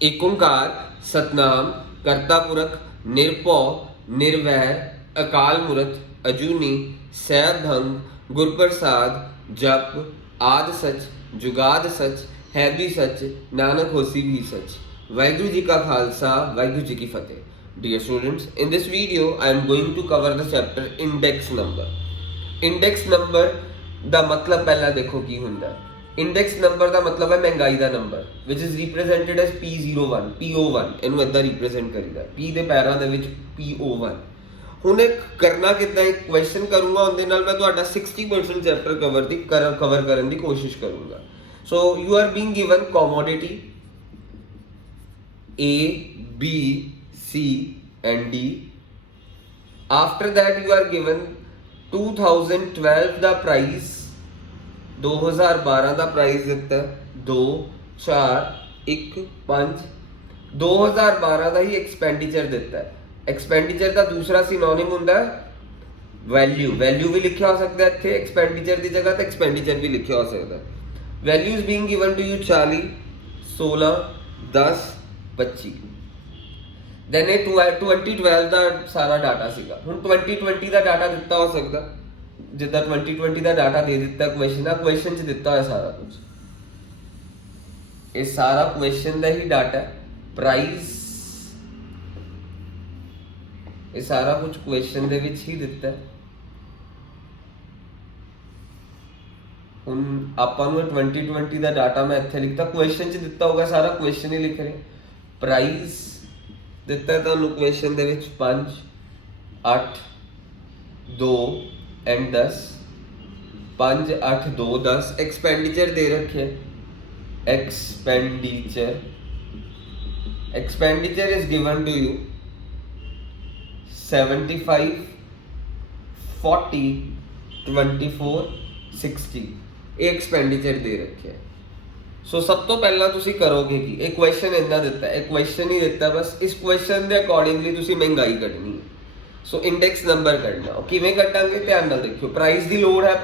एक ओंकार सतनाम करता पुरख निरभौ निर्वैर अकाल मूरत अजूनी सैभंग गुरप्रसाद जप आद सच जुगाद सच है भी सच नानक होसी भी सच। वाहिगुरु जी का खालसा वाहिगुरु जी की फतेह। Dear students, in this video I am going to cover the chapter index number. Index number ਦਾ ਮਤਲਬ ਪਹਿਲਾਂ ਦੇਖੋ ਕੀ ਹੁੰਦਾ। ਇੰਡੈਕਸ ਨੰਬਰ ਦਾ ਮਤਲਬ ਹੈ ਮਹਿੰਗਾਈ ਦਾ number which is represented as P01 PO1 ਇਹਨੂੰ ਇਦਾਂ ਰਿਪਰੈਜ਼ੈਂਟ ਕਰੀਦਾ P ਦੇ ਪੈਰਾਂ ਦੇ ਵਿੱਚ PO1। ਹੁਣ ਇਹ ਕਰਨਾ ਕਿੱਦਾਂ, ਇੱਕ ਕੁਐਸਚਨ ਕਰੂੰਗਾ ਉਹਦੇ ਨਾਲ ਮੈਂ ਤੁਹਾਡਾ 60% ਚੈਪਟਰ ਕਵਰ ਕਰਨ ਦੀ ਕੋਸ਼ਿਸ਼ ਕਰੂੰਗਾ। So you are being given commodity A B C and D. After that you are given 2012 the price 2012 the price ਦਿੱਤਾ 2 4 1 5 2012 ਦਾ ਹੀ ਐਕਸਪੈਂਡੀਚਰ ਦਿੱਤਾ ਹੈ। ਐਕਸਪੈਂਡੀਚਰ ਦਾ ਦੂਸਰਾ ਸਿਨੋਨਿਮ ਹੁੰਦਾ ਵੈਲਿਊ। ਵੈਲਿਊ ਵੀ ਲਿਖਿਆ ਹੋ ਸਕਦਾ ਇੱਥੇ ਐਕਸਪੈਂਡੀਚਰ ਦੀ ਜਗ੍ਹਾ ਤੇ ਐਕਸਪੈਂਡੀਚਰ ਵੀ ਲਿਖਿਆ ਹੋ ਸਕਦਾ। Values being given to you 40 16 10 25। Then ਇਹ 2012 ਦਾ ਸਾਰਾ ਡਾਟਾ ਸੀਗਾ। ਹੁਣ 2020 ਦਾ ਡਾਟਾ ਦਿੱਤਾ ਹੋ ਸਕਦਾ, ਜਿੱਦਾਂ 2020 ਦਾ ਡਾਟਾ ਦੇ ਦਿੱਤਾ ਕੁਐਸਚਨ 'ਚ ਦਿੱਤਾ ਹੋਇਆ ਸਾਰਾ ਕੁਝ। ਇਹ ਸਾਰਾ ਕੁਐਸਚਨ ਦਾ ਹੀ ਡਾਟਾ ਪ੍ਰਾਈਸ, ਇਹ ਸਾਰਾ ਕੁਝ ਕੁਐਸਚਨ ਦੇ ਵਿੱਚ ਹੀ ਦਿੱਤਾ। ਹੁਣ ਆਪਾਂ ਨੂੰ 2020 ਦਾ ਡਾਟਾ ਮੈਂ ਇੱਥੇ ਲਿਖਤਾ, ਕੁਐਸਚਨ 'ਚ ਦਿੱਤਾ ਹੋਗਾ ਸਾਰਾ ਕੁਐਸਚਨ ਹੀ ਲਿਖ ਰਹੇ। ਪ੍ਰਾਈਸ ਦਿੱਤਾ ਤੁਹਾਨੂੰ ਕੁਐਸਚਨ ਦੇ ਵਿੱਚ 5 8 2 and 10 5 8 2 10। एक्सपेंडिचर दे रखे expenditure is given to you 75 40 24 60। ਇਹ एक्सपेंडिचर दे रखे। ਸੋ ਸਭ ਤੋਂ ਪਹਿਲਾਂ ਤੁਸੀਂ ਕਰੋਗੇ ਕਿ ਇਹ ਕੁਐਸਚਨ ਇੰਨਾ ਦਿੱਤਾ, ਇਹ ਕੁਐਸਚਨ ਹੀ ਦਿੱਤਾ, ਬਸ ਇਸ ਕੁਐਸਚਨ ਦੇ ਅਕੋਰਡਿੰਗਲੀ ਤੁਸੀਂ ਮਹਿੰਗਾਈ ਕੱਢਣੀ ਹੈ। ਸੋ ਇੰਡੈਕਸ ਨੰਬਰ ਕੱਢਣਾ। ਉਹ ਕਿਵੇਂ ਕੱਢਾਂਗੇ ਧਿਆਨ ਨਾਲ ਦੇਖਿਓ। ਪ੍ਰਾਈਸ ਦੀ ਲੋੜ ਹੈ,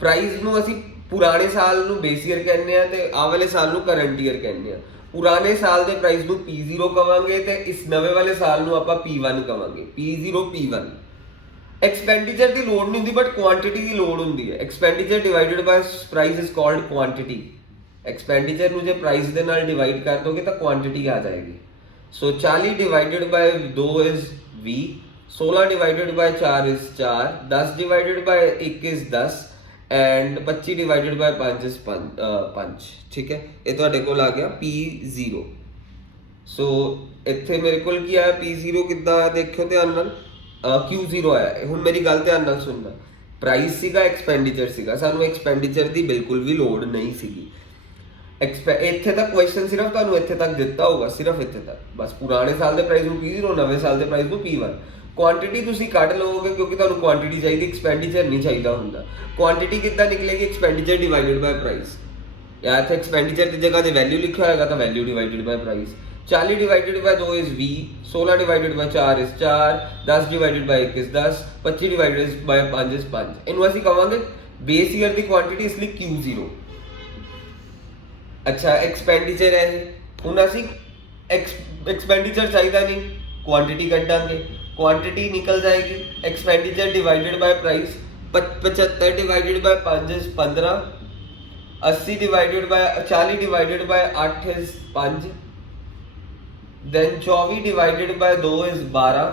ਪ੍ਰਾਈਸ ਨੂੰ ਅਸੀਂ ਪੁਰਾਣੇ ਸਾਲ ਨੂੰ ਬੇਸ ਈਅਰ ਕਹਿੰਦੇ ਆ ਤੇ ਆਹ ਵਾਲੇ ਸਾਲ ਨੂੰ ਕਰੰਟ ਈਅਰ ਕਹਿੰਦੇ ਆ। ਪੁਰਾਣੇ ਸਾਲ ਦੇ ਪ੍ਰਾਈਸ ਨੂੰ P0 ਕਵਾਂਗੇ ਤੇ ਇਸ ਨਵੇਂ ਵਾਲੇ ਸਾਲ ਨੂੰ ਆਪਾਂ P1 ਕਵਾਂਗੇ। P0 P1। ਐਕਸਪੈਂਡੀਚਰ ਦੀ ਲੋੜ ਨਹੀਂ ਹੁੰਦੀ ਬਟ ਕੁਆਂਟੀਟੀ ਦੀ ਲੋੜ ਹੁੰਦੀ ਹੈ। Expenditure divided by price is called quantity. Expenditure ਨੂੰ ਜੇ ਪ੍ਰਾਈਸ ਦੇ ਨਾਲ ਡਿਵਾਈਡ ਕਰ ਦੋਗੇ ਤਾਂ ਕੁਆਂਟੀਟੀ ਆ ਜਾਏਗੀ। So 40 divided by 2 is 20, 16 divided by 4 is 4, 10 divided by 1 is 10 and 25 divided by 5 is 5। ਠੀਕ ਹੈ, ਇਹ ਤੁਹਾਡੇ ਕੋਲ ਆ ਗਿਆ P0। ਸੋ ਇੱਥੇ ਮੇਰੇ ਕੋਲ ਕੀ ਆਇਆ P0 ਕਿੱਦਾਂ ਆਇਆ ਦੇਖਿਓ ਧਿਆਨ ਨਾਲ। Q0 ਆਇਆ। ਹੁਣ ਮੇਰੀ ਗੱਲ ਧਿਆਨ ਨਾਲ ਸੁਣਨਾ। ਪ੍ਰਾਈਸ ਸੀਗਾ, ਐਕਸਪੈਂਡੀਚਰ ਸੀਗਾ, ਸਾਨੂੰ ਐਕਸਪੈਂਡੀਚਰ ਦੀ ਬਿਲਕੁਲ ਵੀ ਲੋੜ ਨਹੀਂ ਸੀਗੀ। ਇੱਥੇ ਤੱਕ ਕੁਐਸਚਨ ਸਿਰਫ ਤੁਹਾਨੂੰ ਇੱਥੇ ਤੱਕ ਦਿੱਤਾ ਹੋਊਗਾ, ਸਿਰਫ ਇੱਥੇ ਤੱਕ ਬਸ। ਪੁਰਾਣੇ ਸਾਲ ਦੇ ਪ੍ਰਾਈਸ ਨੂੰ P0, ਨਵੇਂ ਸਾਲ ਦੇ ਪ੍ਰਾਈਸ ਨੂੰ P1। ਕੁਆਂਟੀਟੀ ਤੁਸੀਂ ਕੱਢ ਲਓਗੇ ਕਿਉਂਕਿ ਤੁਹਾਨੂੰ ਕੁਆਂਟੀਟੀ ਚਾਹੀਦੀ, ਐਕਸਪੈਂਡੀਚਰ ਨਹੀਂ ਚਾਹੀਦਾ ਹੁੰਦਾ। ਕੁਆਂਟੀਟੀ ਕਿੱਦਾਂ ਨਿਕਲੇਗੀ? Expenditure divided by price. ਜਾਂ ਇੱਥੇ ਐਕਸਪੈਂਡੀਚਰ ਦੀ ਜਗ੍ਹਾ ਤੇ ਵੈਲਿਊ ਲਿਖਿਆ ਹੋਏਗਾ ਤਾਂ value divided by price. 40 divided by 2 is 20, 16 divided by 4 is 4, 10 divided by 1 is 10, 25 divided by 5 is 5। ਇਹਨੂੰ ਅਸੀਂ ਕਵਾਂਗੇ ਬੇਸ ਈਅਰ ਦੀ ਕੁਆਂਟੀਟੀ, ਇਸ ਲਈ Q0। ਅੱਛਾ, ਐਕਸਪੈਂਡੀਚਰ ਹੈ ਇਹ। ਹੁਣ ਅਸੀਂ ਐਕਸਪੈਂਡੀਚਰ ਚਾਹੀਦਾ ਨਹੀਂ, ਕੁਆਂਟੀਟੀ ਕੱਢਾਂਗੇ, ਕੁਆਂਟੀਟੀ ਨਿਕਲ ਜਾਏਗੀ expenditure divided by price. 75 divided by 5 is 15, 80 divided by 40 divided by 8 is 5, then 24 divided by 2 is 12,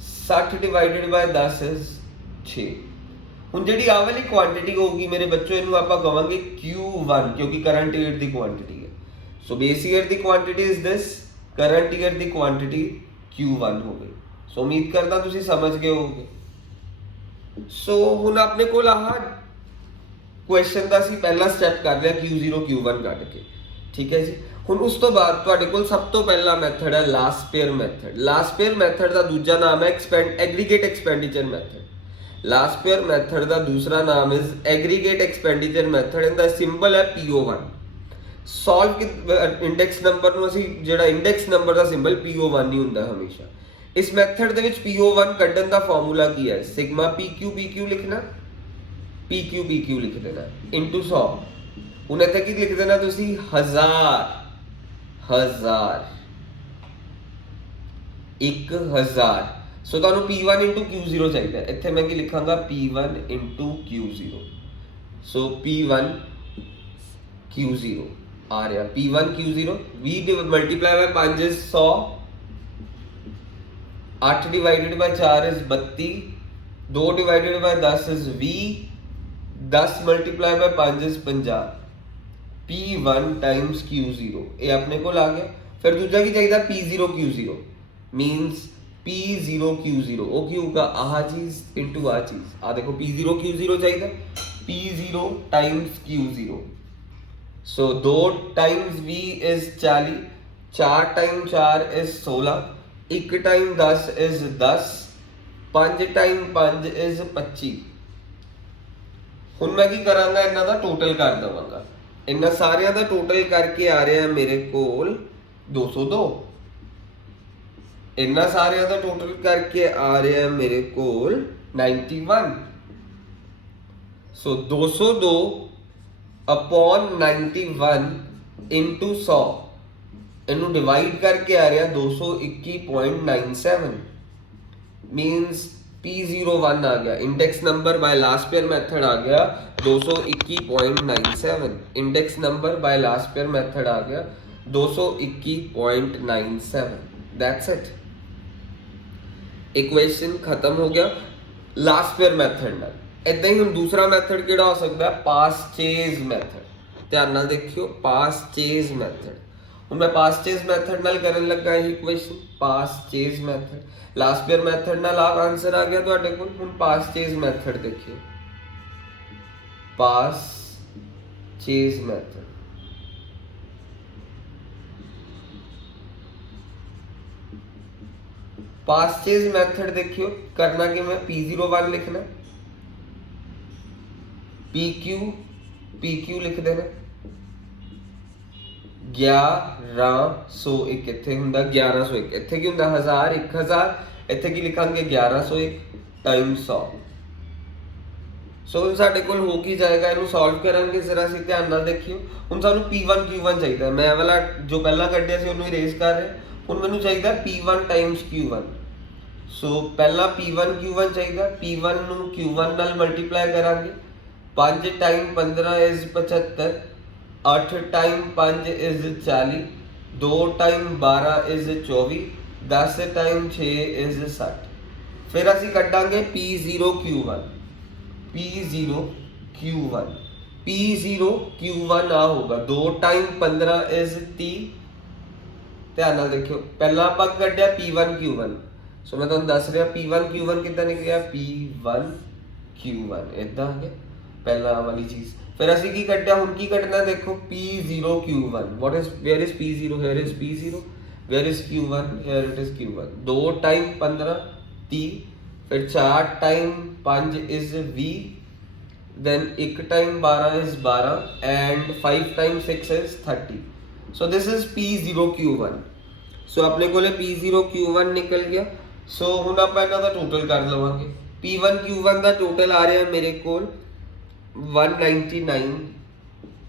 60 divided by 10 is 6। ਹੁਣ ਜਿਹੜੀ ਆਹ ਵਾਲੀ ਕੁਆਂਟੀਟੀ ਹੋਊਗੀ ਮੇਰੇ ਬੱਚੋ, ਇਹਨੂੰ ਆਪਾਂ ਕਵਾਂਗੇ Q1 ਕਿਉਂਕਿ ਕਰੰਟ ਈਅਰ ਦੀ ਕੁਆਂਟੀਟੀ ਹੈ। ਸੋ base year the quantity is this, current year the quantity Q1 ਹੋ ਗਈ। ਸੋ ਉਮੀਦ ਕਰਦਾ ਤੁਸੀਂ ਸਮਝ ਗਏ ਹੋਵੋਗੇ। ਸੋ ਹੁਣ ਆਪਣੇ ਕੋਲ ਆਹ ਕੁਐਸਚਨ ਦਾ ਅਸੀਂ ਪਹਿਲਾ ਸਟੈਪ ਕਰ ਲਿਆ Q0 Q1 ਕੱਢ ਕੇ। ਠੀਕ ਹੈ ਜੀ। ਹੁਣ ਉਸ ਤੋਂ ਬਾਅਦ ਤੁਹਾਡੇ ਕੋਲ ਸਭ ਤੋਂ ਪਹਿਲਾ ਮੈਥਡ ਹੈ last pair method. Last pair method ਦਾ ਦੂਜਾ ਨਾਮ ਹੈ aggregate expenditure method. Last pair method ਦਾ ਦੂਸਰਾ ਨਾਮ ਇਜ਼ ਐਗਰੀਗੇਟ ਐਕਸਪੈਂਡੀਚਰ ਮੈਥਡ। ਇਹਦਾ ਸਿੰਬਲ ਹੈ PO1। ਸੋਲਵ ਇੰਡੈਕਸ ਨੰਬਰ ਨੂੰ ਅਸੀਂ, ਜਿਹੜਾ ਇੰਡੈਕਸ ਨੰਬਰ ਦਾ ਸਿੰਬਲ PO1 ਹੀ ਹੁੰਦਾ ਹਮੇਸ਼ਾ। ਇਸ ਮੈਥਡ ਦੇ ਵਿੱਚ PO1 ਕੱਢਣ ਦਾ ਫਾਰਮੂਲਾ ਕੀ ਹੈ? ਸਿਗਮਾ PQ ਲਿਖਣਾ, PQ ਲਿਖ ਦੇਣਾ ਇਨਟੂ 100। ਹੁਣ ਇੱਥੇ ਕੀ ਲਿਖ ਦੇਣਾ ਤੁਸੀਂ? 1000 1000 1000 सो ਤੁਹਾਨੂੰ P1 into Q0 ਚਾਹੀਦਾ ਇੱਥੇ ਮੈਂ ਕੀ ਲਿਖਾਂਗਾ P1 into Q0 ਸੋ P1 Q0 आ रहा P1 Q0 V multiply by 5 is 100 8 divided by 4 is 32 2 divided by 10 is 20 10 multiply by 5 is 50 P1 times Q0 ये अपने को आ गया फिर दूसरा की चाहिए P0 Q0 means P0 Q0 वो क्यों का आह चीज इनटू आ चीज आ देखो P0 Q0 चाहिए P0 times Q0 so 2 times V is 40 4 time 4 is 16 1 time 10 is 10 5 time 5 is 25 ਹੁਣ ਮੈਂ ਕੀ ਕਰਾਂਗਾ ਇਹਨਾਂ ਦਾ ਟੋਟਲ ਕਰ ਦਵਾਂਗਾ ਇਹਨਾਂ ਸਾਰਿਆਂ ਦਾ ਟੋਟਲ ਕਰਕੇ ਆ ਰਿਹਾ ਮੇਰੇ ਕੋਲ 202 ਇਹਨਾਂ ਸਾਰਿਆਂ ਦਾ ਟੋਟਲ ਕਰਕੇ ਆ ਰਿਹਾ ਮੇਰੇ ਕੋਲ 91 ਸੋ 202 अपॉन 91 into 100 ਇਹਨੂੰ ਡਿਵਾਈਡ ਕਰਕੇ ਆ ਰਿਹਾ 221.97 मींस P01 आ गया index number by last pair method आ गया 221.97 index number by last pair method आ गया 221.97 दैट्स इट इक्वेशन खत्म हो गया लास्ट पेयर मेथड ਨਾਲ ਇਦਾਂ ਹੀ ਹੁਣ ਦੂਸਰਾ ਮੈਥਡ ਕਿਹੜਾ ਹੋ ਸਕਦਾ ਹੈ ਪਾਸ ਚੇਜ਼ ਮੈਥਡ ਧਿਆਨ ਨਾਲ ਦੇਖਿਓ ਪਾਸ ਚੇਜ਼ ਮੈਥਡ ਹੁਣ ਮੈਂ ਪਾਸ ਚੇਜ਼ ਮੈਥਡ ਨਾਲ ਕਰਨ ਲੱਗਾ ਇਹ equation Paasche's method last pair method ਨਾਲ ਆਪ ਆਨਸਰ ਆ ਗਿਆ ਤੁਹਾਡੇ ਕੋਲ ਹੁਣ ਪਾਸ ਚੇਜ਼ ਮੈਥਡ ਦੇਖਿਓ ਪਾਸ ਚੇਜ਼ ਮੈਥਡ पास चेज मेथड देखियो करना कि मैं P01 लिखना PQ लिख देना 1101 ਇੱਥੇ ਹੁੰਦਾ 1101 ਇੱਥੇ ਕੀ ਹੁੰਦਾ 1000 1000 ਇੱਥੇ ਕੀ ਲਿਖਾਂਗੇ 1101 ਟਾਈਮਸ 100 ਸੋ ਸਾਡੇ ਕੋਲ ਹੋ ਕੀ ਜਾਏਗਾ ਇਹਨੂੰ ਸੋਲਵ ਕਰਾਂਗੇ ਜ਼ਰਾ ਅਸੀਂ ਧਿਆਨ ਨਾਲ ਦੇਖਿਓ ਹੁਣ ਸਾਨੂੰ P1 Q1 ਚਾਹੀਦਾ ਮੈਂ ਇਹ ਵਾਲਾ ਜੋ ਪਹਿਲਾਂ ਕੱਢਿਆ ਸੀ ਉਹਨੂੰ ਇਰੇਜ਼ ਕਰ ਰਿਹਾ ਹੁਣ ਮੈਨੂੰ ਚਾਹੀਦਾ P1 ਟਾਈਮਸ Q1 ਸੋ ਪਹਿਲਾ P1 Q1 ਚਾਹੀਦਾ P1 ਨੂੰ Q1 ਨਾਲ ਮਲਟੀਪਲਾਈ ਕਰਾਂਗੇ 5 time 15 is 75 8 time 5 is 40 2 time 12 is 24 10 time 6 is 60 फिर ਅਸੀਂ ਕੱਢਾਂਗੇ P0 Q1 ਆ ਹੋਗਾ 2 टाइम 15 इज 30 ਧਿਆਨ ਨਾਲ ਦੇਖਿਓ ਪਹਿਲਾਂ ਆਪਾਂ ਕੱਢਿਆ P1 Q1 ਸੋ ਮੈਂ ਤੁਹਾਨੂੰ ਦੱਸ ਰਿਹਾ P1 Q1 ਕਿੱਦਾਂ ਨਿਕਲਿਆ P1 Q1 ਇਦਾਂ ਆ ਗਿਆ पहला वाली चीज फिर ਅਸੀਂ ਕੀ ਕੱਢਿਆ ਹੁਣ ਕੀ ਕੱਢਣਾ ਦੇਖੋ P0 Q1 what is where is P0 here is P0 where is Q1 here it is Q1 2 time 15 30 फिर 4 time 5 is 20 then 1 time 12 is 12 and 5 time 6 is 30 so this is P0 Q1 so ਆਪਣੇ ਕੋਲੇ P0 Q1 ਨਿਕਲ ਗਿਆ so ਹੁਣ ਆਪਾਂ ਇਹਨਾਂ ਦਾ total ਕਰ ਲਵਾਂਗੇ P1 Q1 ਦਾ ਟੋਟਲ ਆ ਰਿਹਾ ਮੇਰੇ ਕੋਲ 199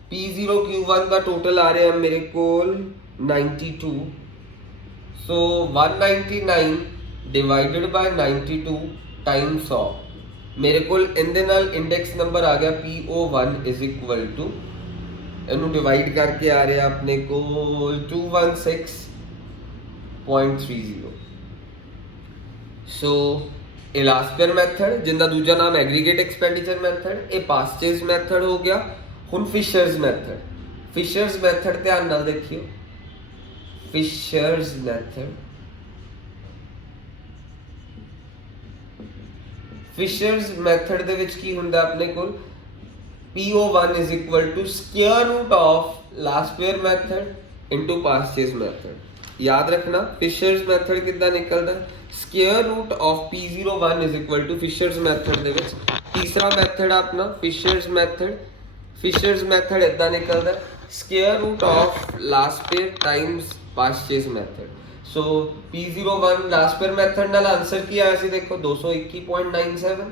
P0 Q1 का टोटल आ रहा है मेरे कोल 92 सो 199 डिवाइडेड बाय 92 टाइम्स 100 मेरे कोल इनदे नाल इंडेक्स नंबर आ गया PO1 इज इक्वल टू इनू डिवाइड करके आ रहा है अपने कोल 216.30 सो ਇਹ ਲਾਸਟ ਪੇਅਰ ਮੈਥਡ ਜਿੰਦਾ ਦੂਜਾ ਨਾਮ ਐਗਰੀਗੇਟ ਐਕਸਪੈਂਡੀਚਰ ਮੈਥਡ ਇਹ ਪਾਸ ਚੇਜ਼ ਮੈਥਡ ਹੋ ਗਿਆ ਹੁਣ ਫਿਸ਼ਰਸ ਮੈਥਡ ਧਿਆਨ ਨਾਲ ਦੇਖਿਓ ਫਿਸ਼ਰਸ ਮੈਥਡ ਦੇ ਵਿੱਚ ਕੀ ਹੁੰਦਾ ਆਪਣੇ ਕੋਲ PO1 is equal to square root of last pair method into pass chase method याद रखना फिशर्स मैथड कितना निकलता है square root of P01 is equal to Fisher's method ਦੇ ਵਿੱਚ तीसरा मैथड अपना फिशर्स मैथड इतना निकलता है square root of Laspeyres times Paasche method so P01 Laspeyres method ਨਾਲ ਆਨਸਰ ਕੀ ਆਇਆ ਸੀ ਦੇਖੋ 221.97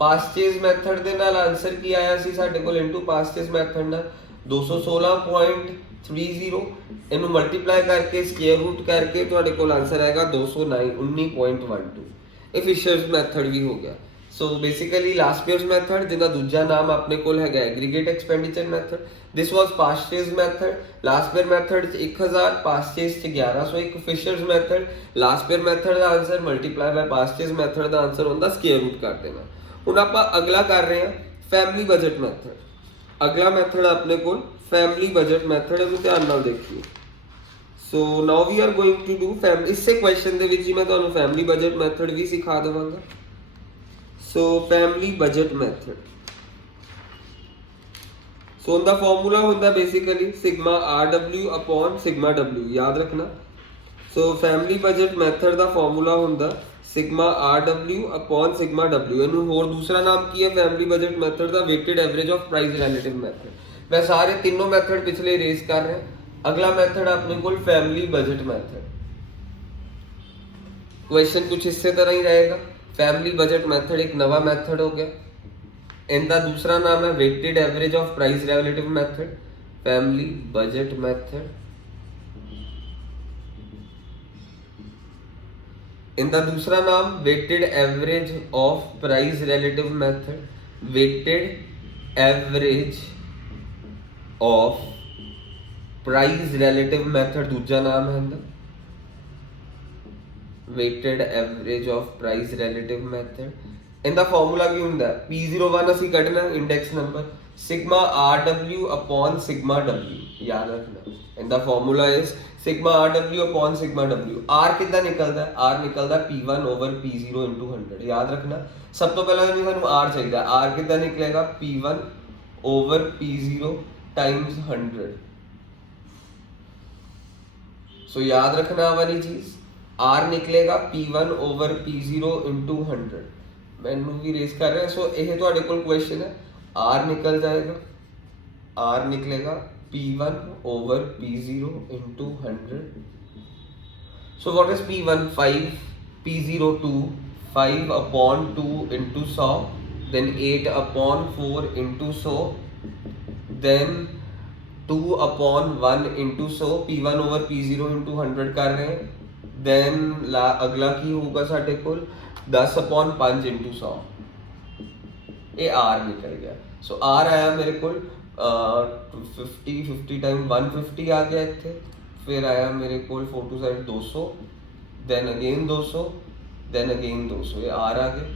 पास चेज मैथड ਦੇ ਨਾਲ ਆਨਸਰ ਕੀ ਆਇਆ ਸੀ ਸਾਡੇ ਕੋਲ ਇਨਟੂ ਪਾਸ ਚੇਜ ਮੈਥਡ ਨਾਲ 216.30 ਇਹਨੂੰ ਮਲਟੀਪਲਾਈ ਕਰਕੇ ਸਕੁਅਰ ਰੂਟ ਕਰਕੇ ਤੁਹਾਡੇ ਕੋਲ ਆਨਸਰ ਆਏਗਾ 219.12। ਇਹ ਫਿਸ਼ਰਸ ਮੈਥਡ ਵੀ ਹੋ ਗਿਆ। So basically last years method ਜਿਹਦਾ ਦੂਜਾ ਨਾਮ ਆਪਣੇ ਕੋਲ ਹੈਗਾ aggregate expenditure method. This was past years method. Last year method ਚ 1000, ਪਾਸਟ ਈਅਰਸ ਚ 1101। Fisher's method last year method ਦਾ answer multiply by past years method ਦਾ ਆਨਸਰ ਹੁੰਦਾ ਸਕੁਅਰ ਰੂਟ ਕਰ ਦੇਣਾ। ਹੁਣ ਆਪਾਂ ਅਗਲਾ ਕਰ ਰਹੇ ਹਾਂ ਫੈਮਿਲੀ ਬਜਟ ਮੈਥਡ। ਅਗਲਾ ਮੈਥਡ ਆਪਣੇ ਕੋਲ ਫੈਮਿਲੀ ਬਜਟ ਮੈਥਡ, ਇਹਨੂੰ ਧਿਆਨ ਨਾਲ ਦੇਖੀਏ। So now we are going to do family. ਇਸੇ ਕੁਐਸਚਨ ਦੇ ਵਿੱਚ ਹੀ ਮੈਂ ਤੁਹਾਨੂੰ ਫੈਮਿਲੀ ਬਜਟ ਮੈਥਡ ਵੀ ਸਿਖਾ ਦੇਵਾਂਗਾ। ਸੋ ਫੈਮਿਲੀ ਬਜਟ ਮੈਥਡ, ਸੋ ਉਹਦਾ ਫਾਰਮੂਲਾ ਹੁੰਦਾ basically sigma RW upon sigma W, ਯਾਦ ਰੱਖਣਾ। ਸੋ ਫੈਮਿਲੀ ਬਜਟ ਮੈਥਡ ਦਾ ਫਾਰਮੂਲਾ ਹੁੰਦਾ sigma RW upon sigma W। ਇਹਨੂੰ ਹੋਰ ਦੂਸਰਾ ਨਾਮ ਕੀ ਹੈ family budget method the? Waited average of price relative method. ਮੈਂ ਸਾਰੇ ਤਿੰਨੋਂ ਮੈਥਡ ਪਿਛਲੇ ਰੇਸ ਕਰ ਰਿਹਾ। ਅਗਲਾ ਮੈਥਡ ਆਪਣੇ ਕੋਲ ਫੈਮਿਲੀ ਬਜਟ ਮੈਥਡ। क्वेश्चन कुछ इसी तरह ही रहेगा। फैमिली बजट मेथड एक नवा मेथड हो गया। इनका दूसरा नाम है weighted average of price relative method. Family budget method इनका दूसरा नाम weighted average of price relative method. Weighted average of price relative method दूसरा नाम है इनका weighted average of price relative method। इनका फार्मूला की ਹੁੰਦਾ P01 ਅਸੀਂ ਕੱਢਣਾ index number sigma RW upon sigma W, याद रखना। इनका formula is sigma RW upon sigma W। R कितना निकलता है? R निकलता है P1 over P0 into 100, याद रखना। सब तो पहला नहीं सानू R चाहिए। R कितना निकलेगा? P1 over P0 times 100। सो याद रखना वाली चीज R निकलेगा P1 over P0 into 100। मैनू भी रेस कर रहे हैं। सो यह ਤੁਹਾਡੇ ਕੋਲ क्वेश्चन है। R निकल जाएगा, R निकलेगा P1 over P0 into 100। So what is P1? 5, P0 2, 5 upon 2 into 100, then 8 upon 4 into 100, then 2 upon 1 into 100। P1 over P0 into 100 कर रहे हैं। then अगला की होगा साढ़े कोल 10 upon 5 into 100। ये R निकल गया। सो R आया मेरे कोल 50 टाइम 150 आ गया इत्थे। फिर आया मेरे कोल 4 to 7 200, then again 200, then again 200। ये R आ गया।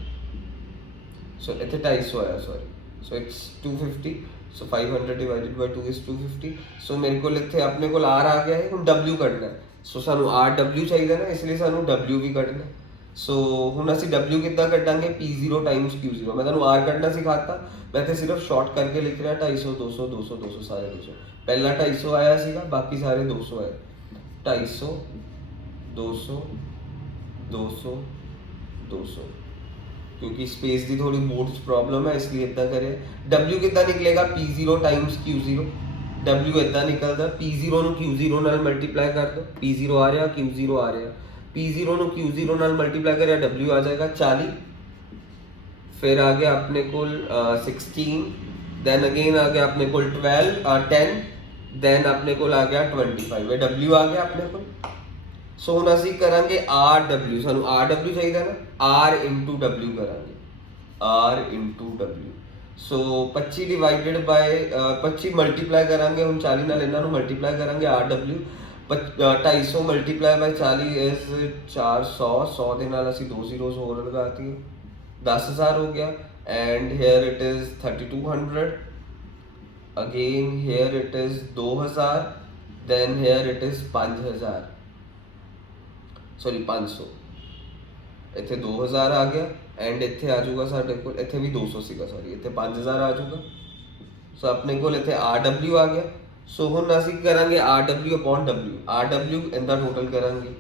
सो इत्थे 250 आया, sorry. So it's 250। So 500 divided by 2 is 250। सो मेरे को इत्थे अपने को R आ गया है। हुण W कढना है। सो सानू RW चाहिए ना, इसलिए सानू W भी कढना। सो हुण असीं W किद्दां कढांगे? P0 times Q0। मैं तुहानू R कढना सिखाता। मैं तो सिर्फ शॉर्ट करके लिख रहा 250 200 200 200 सारे 200। पहला 250 आया सीगा, बाकी सारे 200 आए। 250 200 200 200, क्योंकि स्पेस की थोड़ी बोर्ड प्रॉब्लम है इसलिए इतना करे। W कितना निकलेगा? P0 times Q0। W इतना निकलता P0 ਨੂੰ Q0 ਨਾਲ ਮਲਟੀਪਲਾਈ ਕਰ ਦੋ। P0 आ रहा, Q0 आ रहा। P0 ਨੂੰ Q0 ਨਾਲ ਮਲਟੀਪਲਾਈ करें, W आ जाएगा 40। फिर आ गया अपने को 16, देन अगेन आ गया अपने को 10, देन अपने को आ गया 25। ये W आ गया अपने को। सो हुण असीं करांगे RW। सानू RW चाहिए ना, R into W करांगे, R into W। So 25 divided by 25 multiply करांगे हम 40 नाल, इन्हां नूं मल्टीप्लाई करांगे RW। 250 multiply by 40 is 400। 100 दे नाल असीं 2 zeros होर लगाती, 10,000 हो गया। And here it is 3200, again here it is 2000, then here it is 5000, sorry 500। इत्थे 2000 आ गया एंड इत्थे आ जाऊगा साढ़े को, इत्थे भी 200 सीगा, सॉरी इत्थे 5000 आ जाऊगा। सो अपने को इत्थे RW आ गया। सो हुण असीं करांगे RW अपॉन W। RW इनका टोटल करांगे।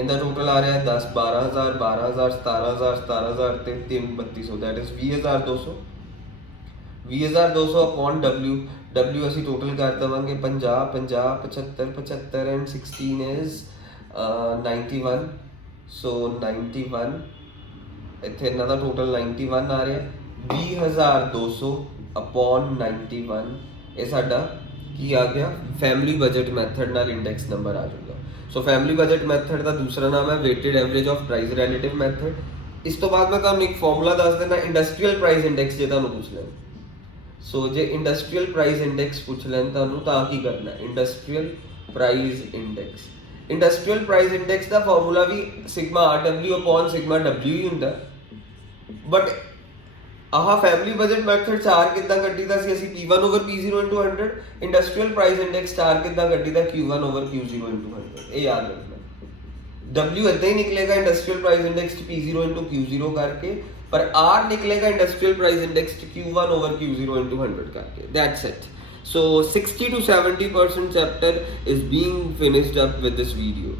इनका टोटल आ रहा है 10 12000 12000 17000 17000 ते 3200, that is 20200। 20200 upon W। W असीं टोटल कर देवांगे 50 50 75 75 एंड 16 इज 91। सो 91 इत्थे इन्हां दा टोटल 91 आ रहा है। 20200 अपॉन 91 ये साडा ਕੀ ਆ ਗਿਆ ਫੈਮਿਲੀ ਬਜਟ ਮੈਥਡ ਨਾਲ ਇੰਡੈਕਸ ਨੰਬਰ ਆ ਜਾਊਗਾ। ਸੋ ਫੈਮਿਲੀ ਬਜਟ ਮੈਥਡ ਦਾ ਦੂਸਰਾ ਨਾਮ ਹੈ waited average of price relative method. ਇਸ ਤੋਂ ਬਾਅਦ ਮੈਂ ਤੁਹਾਨੂੰ ਇੱਕ ਫਾਰਮੂਲਾ ਦੱਸ ਦਿੰਦਾ ਇੰਡਸਟਰੀਅਲ ਪ੍ਰਾਈਸ ਇੰਡੈਕਸ ਜੇ ਤੁਹਾਨੂੰ ਪੁੱਛ ਲੈਣ। ਸੋ ਜੇ ਇੰਡਸਟਰੀਅਲ ਪ੍ਰਾਈਸ ਇੰਡੈਕਸ ਪੁੱਛ ਲੈਣ ਤੁਹਾਨੂੰ ਤਾਂ ਕੀ ਕਰਨਾ industrial price index. Industrial price index ਦਾ ਫਾਰਮੂਲਾ ਵੀ sigma RW upon sigma W ਹੀ ਹੁੰਦਾ। ਬਟ ਆਹ ਫੈਮਿਲੀ ਬਜਟ ਮੈਥਡ ਚਾਰ ਕਿੱਦਾਂ ਕੱਢੀਦਾ ਸੀ ਅਸੀਂ P1 over P0 into 100। Industrial price index ਚਾਰ ਕਿੱਦਾਂ ਕੱਢੀਦਾ Q1 over Q0 into 100। ਇਹ ਯਾਦ ਰੱਖਣਾ। W ਇਦਾਂ ਹੀ ਨਿਕਲੇਗਾ ਇੰਡਸਟਰੀਅਲ ਪ੍ਰਾਈਸ ਇੰਡੈਕਸ ਚ P0 into Q0 ਕਰਕੇ, ਪਰ R ਨਿਕਲੇਗਾ ਇੰਡਸਟਰੀਅਲ ਪ੍ਰਾਈਸ ਇੰਡੈਕਸ ਚ Q1 over Q0 into 100 ਕਰਕੇ। That's it. So 60 to 70% chapter is being finished up with this video.